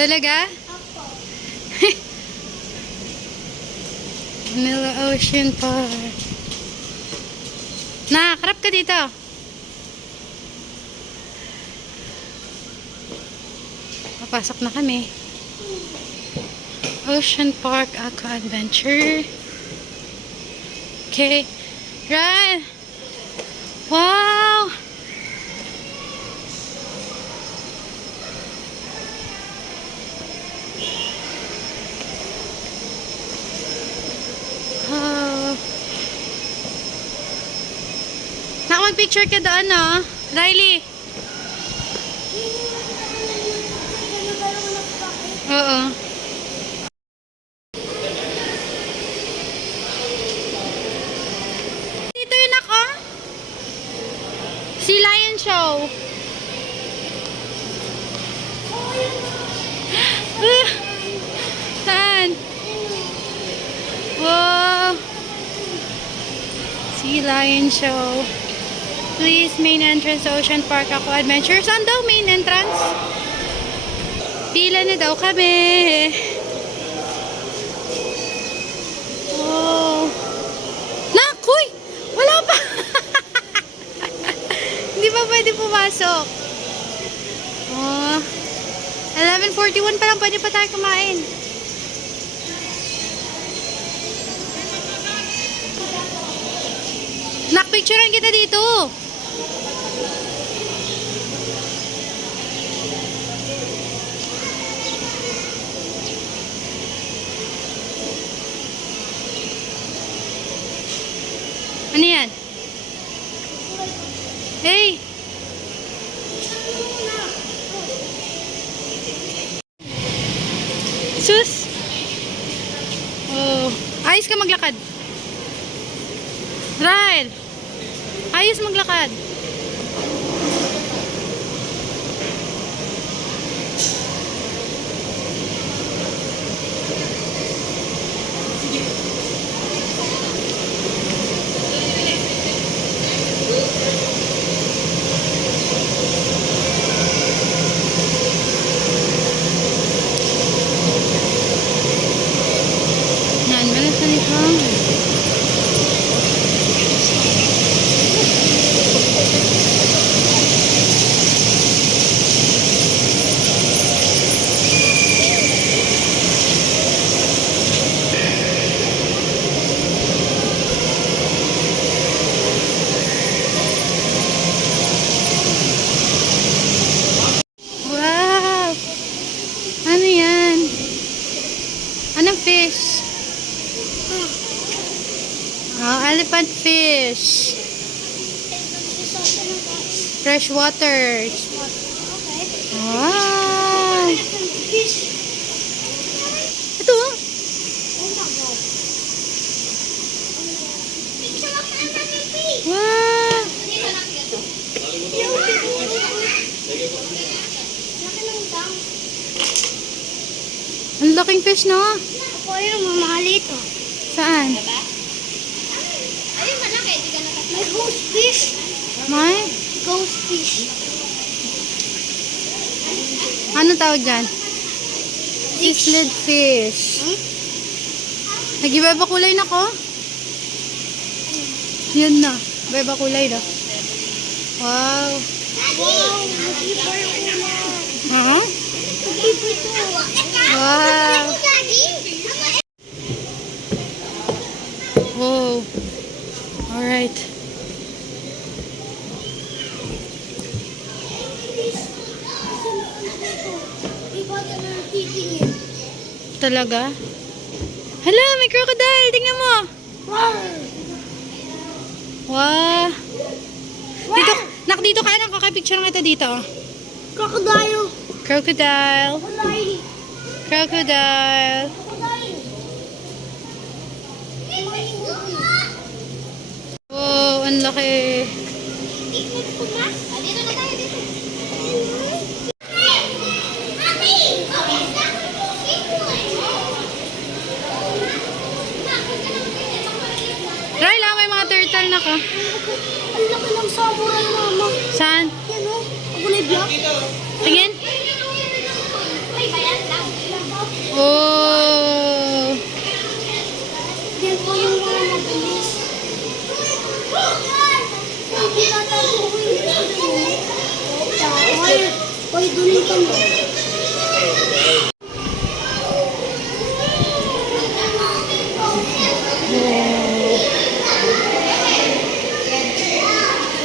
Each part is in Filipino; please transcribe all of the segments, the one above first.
Talaga? Manila Ocean Park. Nakakarap ka dito. Papasok na kami. Ocean Park Aqua Adventure. Okay. Run! Wow! Oh. Nakapag-picture ka doon, no? Riley? Oo. Dito yun ako. Sea Lion Show. Saan? Wow. Sea Lion Show. Please, main entrance Ocean Park Aqua Adventure. Saan daw main entrance? Pila na daw kami. Oh. Nakoy! Wala pa! Hindi pa pwede pumasok. Oh. 11:41 pa lang, pwede pa tayo kumain. Nakpicturean kita dito. Ano yan? Hey! Sus! Oh. Ayos ka maglakad. Ryle! Ayos maglakad. Wow! Ano yan? Anong fish? Oh, elephant fish. Fresh water. Wow! Ito oh. Wow! Ang laking fish, no? Ako yung mamahali ito. Saan? Ayun, malaki. May ghost fish. May? Ghost fish. Ano tawag dyan? Sislet fish. Nag-iba kulay na ko? Yan na. Iba kulay na. Wow. Wow, nag-iba yung una. Uh-huh. Nag-iba ito. Wow. Wow. Alright. Talaga? Hala, may crocodile. Tingnan mo. Wow. Wow. Dito, dito ka na. Kakapicture na kita dito. Crocodile. Crocodile. Crocodile. Crocodile. Oh, ang laki. Dito na tayo dito. Ryla, may mga turtle na ka. Ang laki ng samurai, mama. Saan? Yan o. Ang gulay black. Tingin. Ay, bayan lang.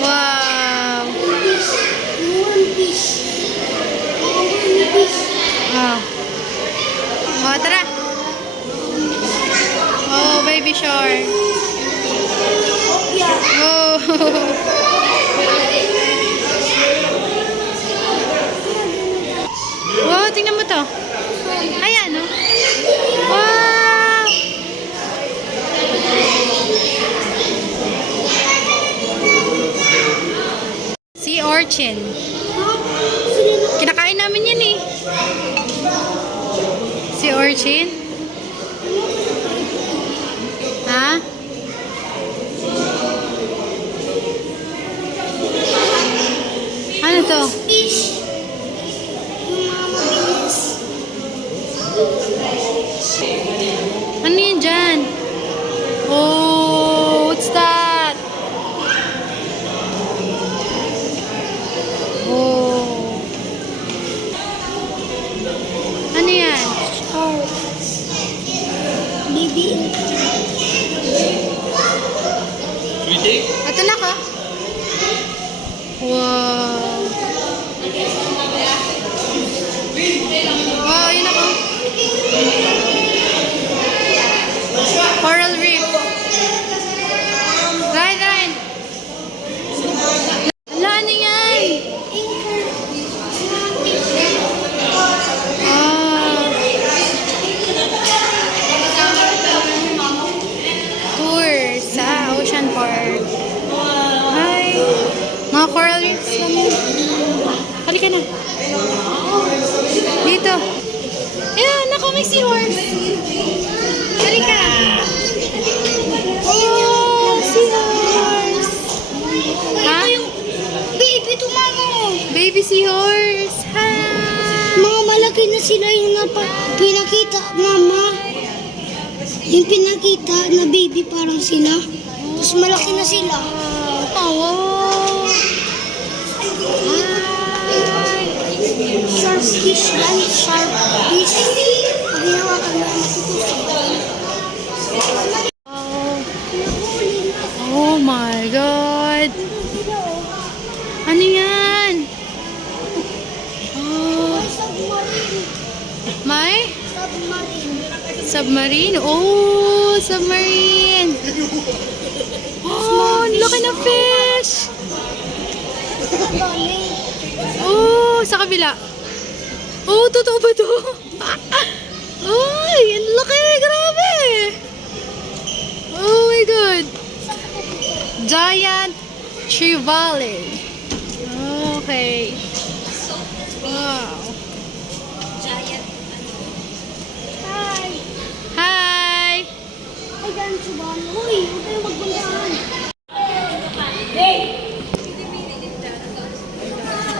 Wow. One piece. One piece. Oh. Oh, tara. Oh, baby shark. Yeah. Oh. Wow, tingnan mo to. Ayan, no? Wow. Sea urchin. Kinakain namin yan eh. Sea urchin? Ha? Ano to? Fish. Yung mga mabilis. Ano yun dyan? Oh, what's that? Oh. Ano yan? Oh. Baby. Ito na ka? Wow. Wow, yun ako. Coral reef. Ryan, Ryan. Ala, ano yan? Ah. Tour sa Ocean Park. Hi. Mga coral reefs lang yun. Halika na. Dito. Ayan, ako may seahorse. Halika. Oh, seahorse. Ha? Baby, tumama. Baby seahorse. Hi. Mga malaki na sila yung pinakita, mama. Yung pinakita na baby parang sila. Tapos malaki na sila. Oh, wow. Sharp fish yan, sharp fish. Pag ginawa ka na, natutusok. Oh my God. Ano yan? Oh, may submarine. Oh, submarine. Oh, ang laki ng fish. Oh, sa kabila. Oh, totoo ba to? Ay, ang laki. Grabe. Oh my God. Giant trevally. Okay. Wow. Hi! Hi. Ay, ganun siya ba? Uy, huwag kayong magbandahan.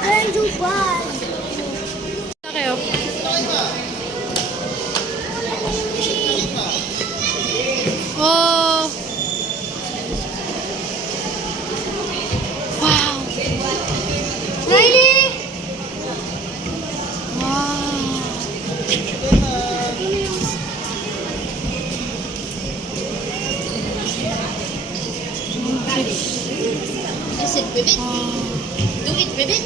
Ayan, Dubai. Kayo. Oh. Wow. Riley. Wow. Is it ribbit? Do it ribbit?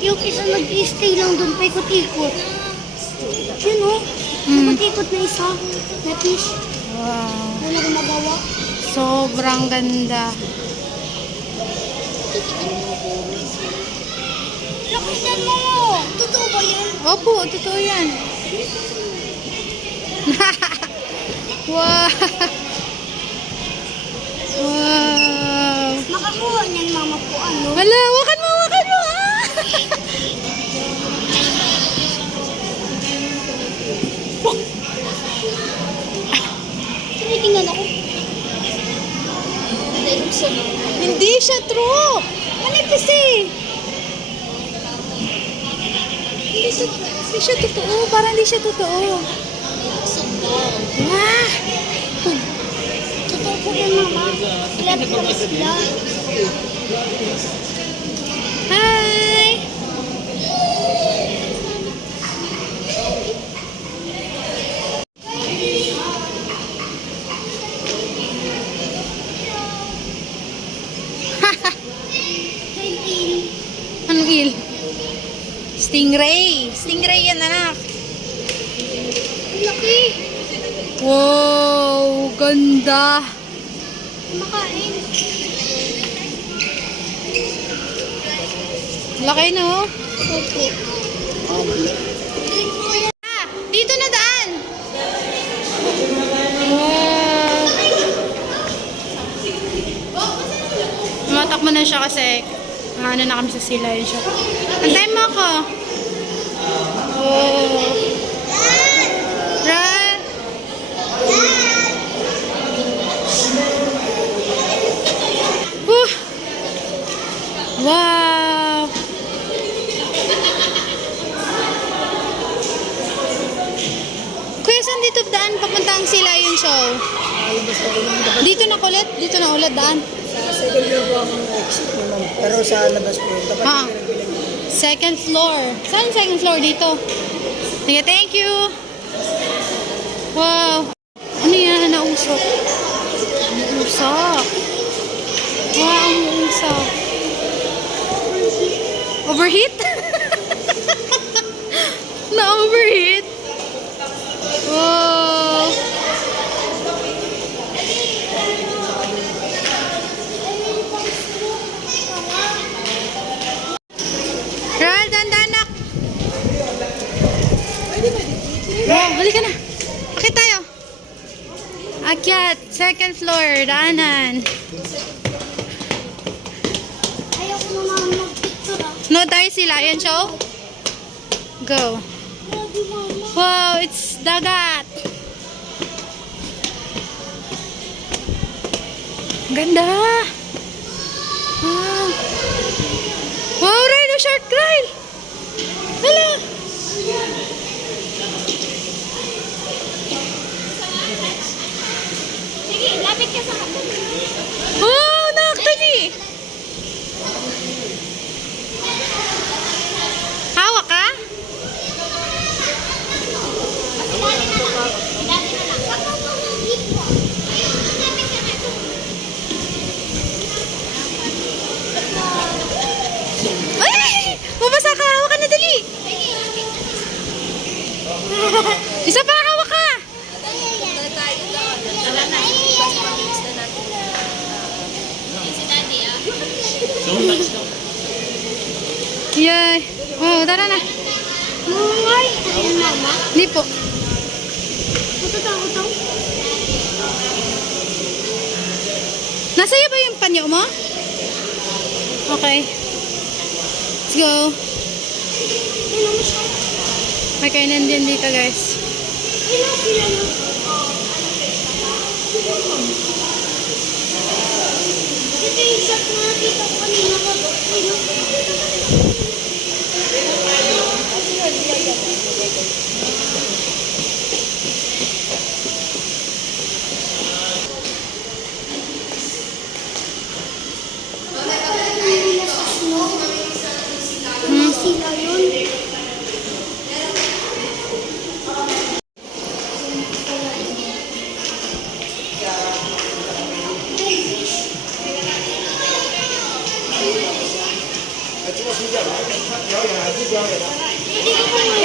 Yung isa nag-stay lang doon, paikot-ikot. Yun o, paikot-ikot na isa, na fish. Wow. Ano gumagawa? Sobrang ganda. Lakitan mo! Totoo ba yan? Opo, totoo yan. Wow. Wow. Makakuha niyan mama po ano? Hala, wakan mo, wakan mo. Ah! Tinitingnan ako. Hindi siya true. Manipis eh. Hindi siya totoo. Parang hindi siya totoo. Wah! Totoo po Left lang sila. Hi! Anong eel? Stingray. Stingray yan, anak. Laki. Wow, ganda. Makain. Laki, no? Opo. Ah, dito na daan. Wow. Tumatakbo na siya kasi ano na kami sa sila yun siya. Antayin mo ako. Oh. Run. Woo. Wow. Kuya, saan dito daan papuntang sila yun show? Dito na ulit? Dito na ulit daan? Second floor po ako ng exit ni ma'am. Pero sa labas po. Dapat Ha? Second floor. Saan yung second floor dito? Sige, thank you. Wow. Ano yan? Nausok. Nausok. Wow, ang nausok. Overheat? Na-overheat? Wow. Ral, dandanak. Wow, balik ka na. Akit tayo. Akyat, second floor, daanan. Ayoko naman mag-picture ah. No tayo sila, yan show? Go. Grabe mama. Wow, it's dagat. Ganda. Wow. Wow, ride, shark ride. Hala. Sige, lapit ka sa akin. Oh, nakakali. Hawak ka? Ay! Mabasa ka! Hawak ka na dali! Isa pa! Hawak ka! Yay! Oh, tara na! Mungay. Ayun mama. Hindi po. Matatakot ako. Nasa'yo ba yung panyo mo? Okay. Let's go. Ayun mo siya. May kainan din dito, guys. Ayun sila na. Ito yung shot na nakita ko kanina ka. Ayun. Sila yun.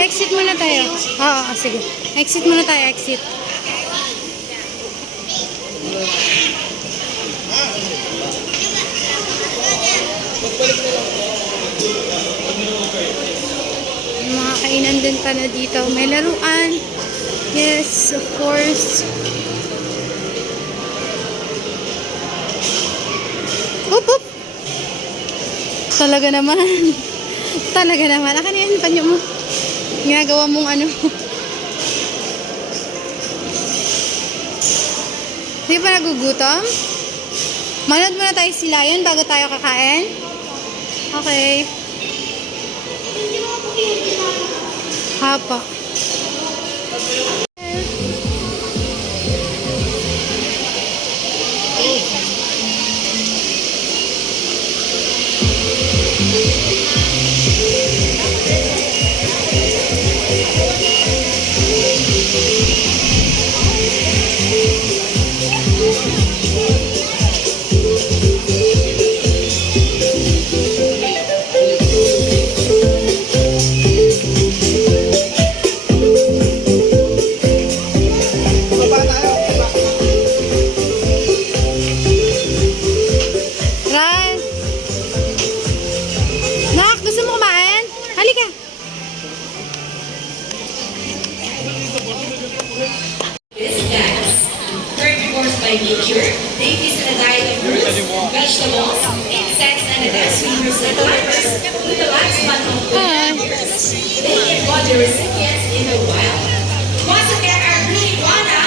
Exit muna tayo. Oo, sige. Exit muna tayo, exit. May mga kainan din pa na dito. May laruan. Yes, of course. Oop, oop. Talaga naman. Talaga naman. Akan yan, panyo mo. Ginagawa mong ano. Hindi pa nagugutom? Manood muna tayo sila yun bago tayo kakain? Okay. Hapa. by nature. They feast on a diet of fruits, vegetables, insects, and other swimmers and climbers with a lifespan of 2 years. They embody recipients in the wild. Once again, our green iguana.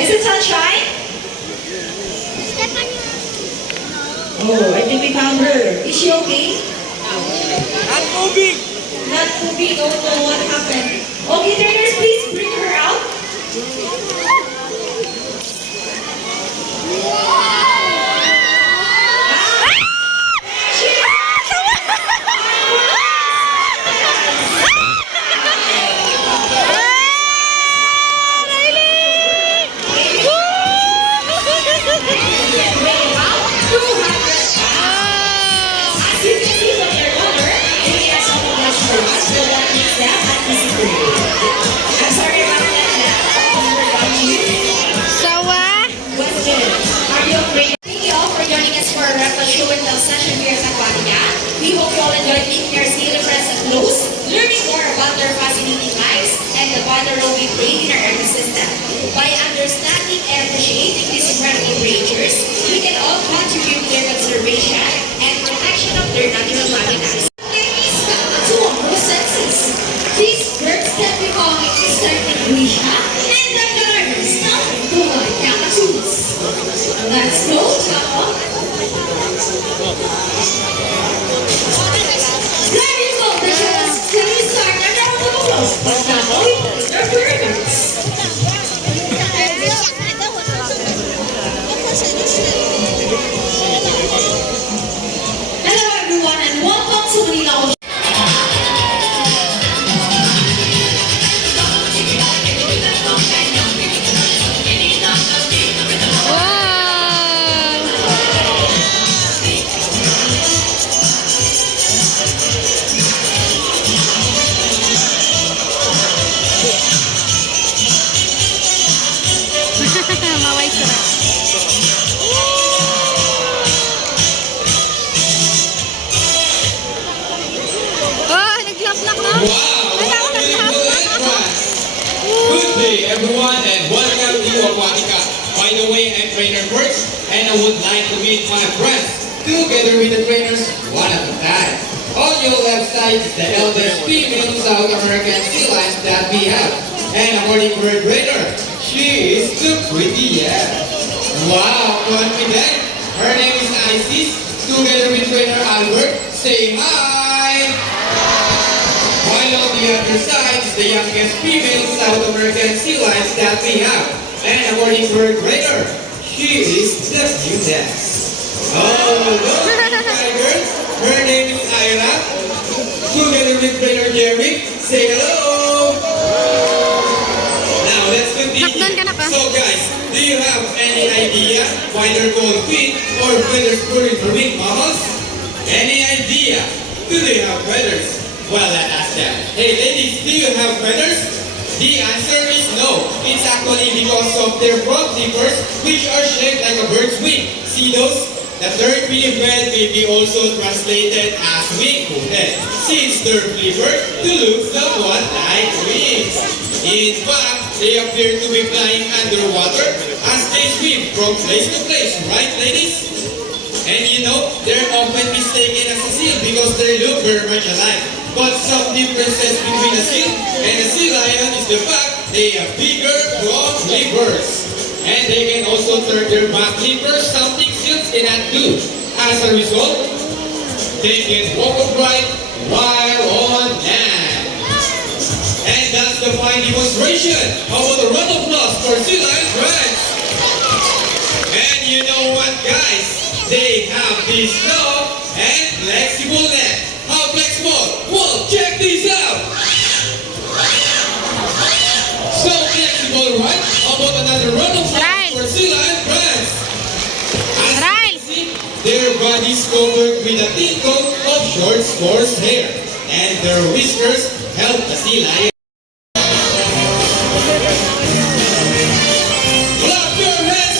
Is it Sunshine? Oh, I think we found her. Is she okay? Not moving! Not moving. Don't know what happened. Okay, trainers, please bring her out. I'm sorry about that. Sawa. Question. Are you afraid? Thank you all for joining us for our rapid show and tell session here at Aquatica. We hope you all enjoyed meeting your sailor friends up close, learning more about their fascinating lives and the vital role we play in our ecosystem. By understanding and appreciating these incredible creatures, we can all contribute to their conservation and protection of their natural habitats. To our senses. These birds can be called certain Grisha and regulars, not like cockatoos. Let's go, Chapa. There you go, the show. Can you start a round of applause? But now, they're birds. Hello everyone and welcome to Manila. Maway sarap. Oh, nag-lap-lap na. Wala ko nag-lap. Good day everyone and welcome to Aquatica. By the way, I'm Trainer Birds and I would like to meet my friends together with the trainers one at a time. On your left side is the eldest female South American sea lions that we have. And according to her trainer, she is the prettiest. Wow, confident. Her name is Isis. Together with trainer Albert, say hi. While on the other side is the youngest female South American sea lions that we have. And according to her trainer, she is the cutest. Oh, look, tigers. Her name is Ira. Together with trainer Jeremy, say hello. Now let's continue. Hakdan ka na ka. So guys, do you have any idea why they're called feet or feathers for wing mammals? Any idea? Do they have feathers? Well, let us ask them. Hey ladies, do you have feathers? The answer is no. It's actually because of their front flippers, which are shaped like a bird's wing. See those? The third flipper may be also translated as wing-footed, since their flippers to look somewhat like wings. In fact, they appear to be flying underwater as they swim from place to place, right ladies? And you know, they're often mistaken as a seal because they look very much alike. But some differences between a seal and a sea lion is the fact they have bigger front flippers. And they can also turn their back flippers, something seals cannot do. As a result, they can walk upright while on land. And that's the fine demonstration. How about a round of applause for sea lion friends? And you know what guys? They have this long and flexible neck. How flexible? Well, check this out. So flexible, right? How about another round of applause for sea lion friends? As you can see, their bodies covered with a thin coat of short coarse hair, and their whiskers help the sea lion. Clap your hands